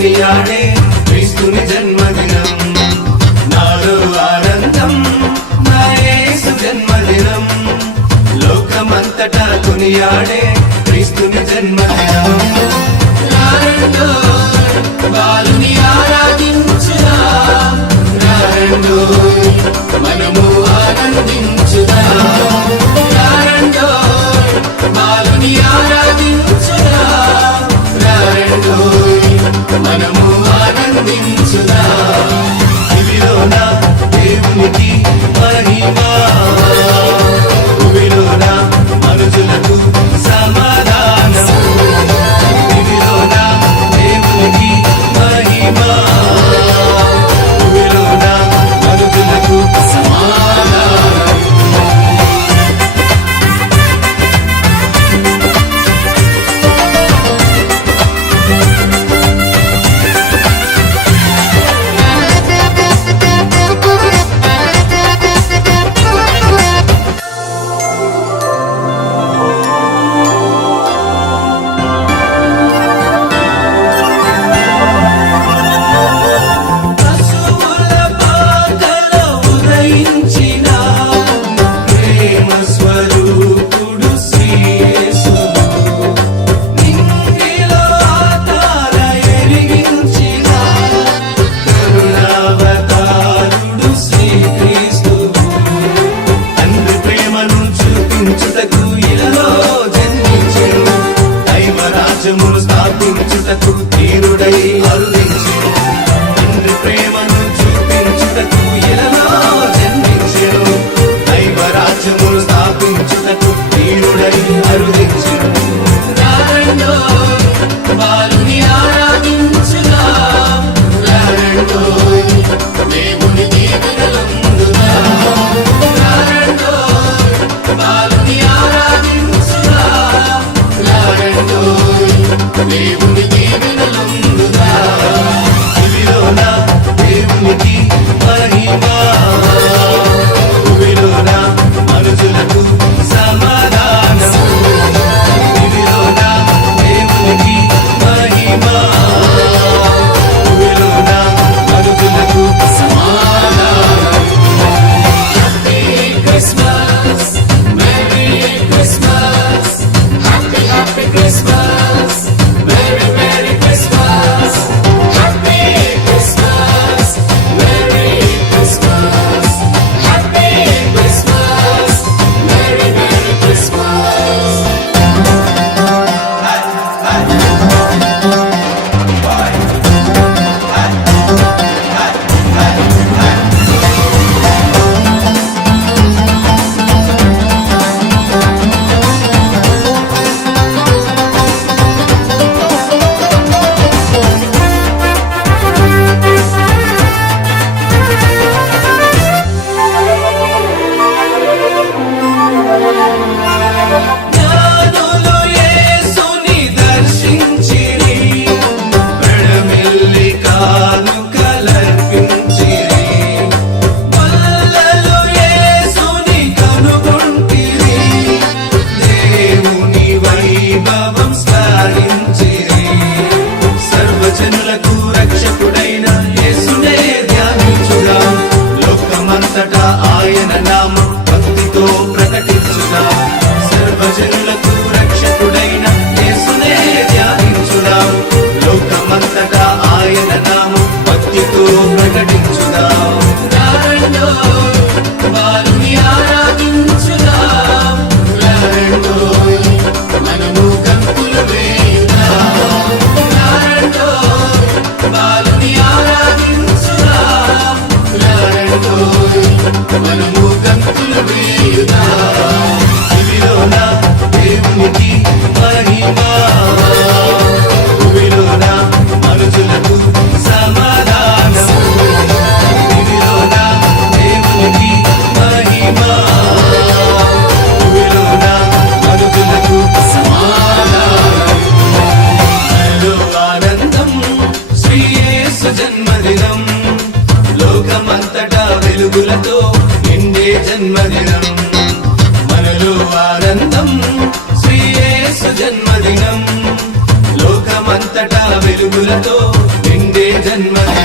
క్రీస్తుని ఆడే క్రీస్తుని జన్మదినం. నాలో ఆనందం. నా యేసు జన్మదినం. లోకమంతటా కొనియాడే క్రీస్తుని జన్మదినం. బాలుని ఆరాధించుదా? నారెండో మనము ఆనందించుదా? నారెండో బాలుని ఆరాధించుదా? జన్మదినం. లోకమంతటా వెలుగులతో నిండే జన్మదినం. మనలో ఆనందం శ్రీయేసు జన్మదినం. లోకమంతటా వెలుగులతో నిండే జన్మదినం.